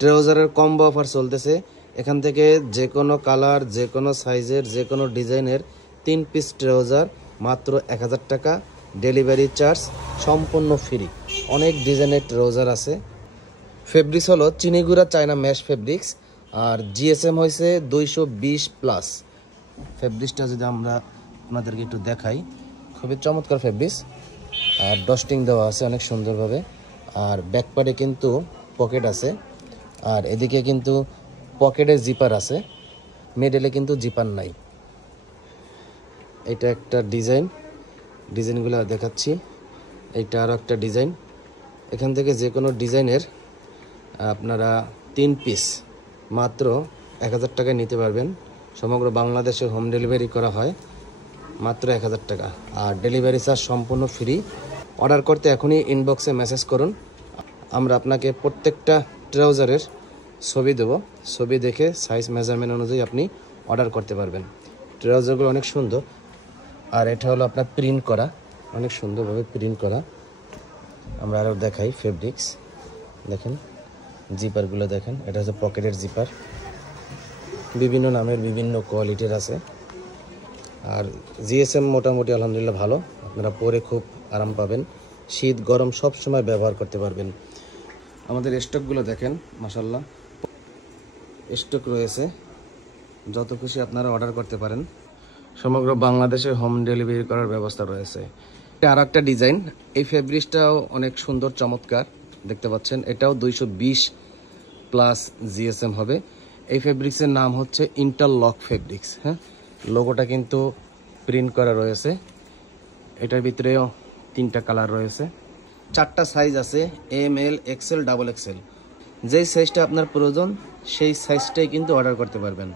ট্রাউজারের combo offer চলতেছে। এখান থেকে যে কোনো কালার, যে কোনো সাইজের, যে কোনো ডিজাইনের 3 পিস ট্রাউজার মাত্র 1000 টাকা। ডেলিভারি চার্জ সম্পূর্ণ ফ্রি। অনেক ডিজাইনের ট্রাউজার আছে। ফেব্রিক্স হলো চিনিগুড়া চায়না ম্যাশ ফেব্রিক্স, আর জিএসএম হয়েছে 220+। ফেব্রিক্সটা যদি আমরা আপনাদেরকে একটু দেখাই, খুবই চমৎকার ফেব্রিক্স, আর ডস্টিং দেওয়া আছে অনেক সুন্দরভাবে। আর ব্যাকপার্টে কিন্তু পকেট আছে, আর এদিকে কিন্তু পকেটের জিপার আছে, মিডলে কিন্তু জিপার নাই। এটা একটা ডিজাইনগুলো দেখাচ্ছি। এইটা আরও একটা ডিজাইন। এখান থেকে যে কোনো ডিজাইনের আপনারা 3 পিস মাত্র 1000 টাকায় নিতে পারবেন। সমগ্র বাংলাদেশে হোম ডেলিভারি করা হয় মাত্র 1000 টাকা, আর ডেলিভারি চার্জ সম্পূর্ণ ফ্রি। অর্ডার করতে এখনই ইনবক্সে মেসেজ করুন। আমরা আপনাকে প্রত্যেকটা ট্রাউজারের ছবি দেব, ছবি দেখে সাইজ মেজারমেন্ট অনুযায়ী আপনি অর্ডার করতে পারবেন। ট্রাউজারগুলো অনেক সুন্দর, আর এটা হলো আপনার প্রিন্ট করা, অনেক সুন্দরভাবে প্রিন্ট করা। আমরা আরও দেখাই ফেব্রিক্স, দেখেন জিপারগুলো দেখেন, এটা হচ্ছে পকেটের জিপার। বিভিন্ন নামের বিভিন্ন কোয়ালিটির আছে। আর জিএসএম মোটামুটি আলহামদুলিল্লাহ ভালো, আপনারা পরে খুব আরাম পাবেন। শীত গরম সব সময় ব্যবহার করতে পারবেন। আমাদের স্টকগুলো দেখেন, মাশাআল্লাহ স্টক রয়েছে, যত খুশি আপনারা অর্ডার করতে পারেন। সমগ্র বাংলাদেশে হোম ডেলিভারি করার ব্যবস্থা রয়েছে। আর একটা ডিজাইন, এই ফেব্রিক্সটাও অনেক সুন্দর চমৎকার, দেখতে পাচ্ছেন। এটাও 220+ জিএসএম হবে। এই ফেব্রিক্সের নাম হচ্ছে ইন্টারলক ফেব্রিক্স। হ্যাঁ, লোগোটা কিন্তু প্রিন্ট করা রয়েছে। এটার ভিতরেও 3টা কালার রয়েছে, 4টা সাইজ আছে, ML, XL, XXL। যেই সাইজটা আপনার প্রয়োজন সেই সাইজটাই কিন্তু অর্ডার করতে পারবেন।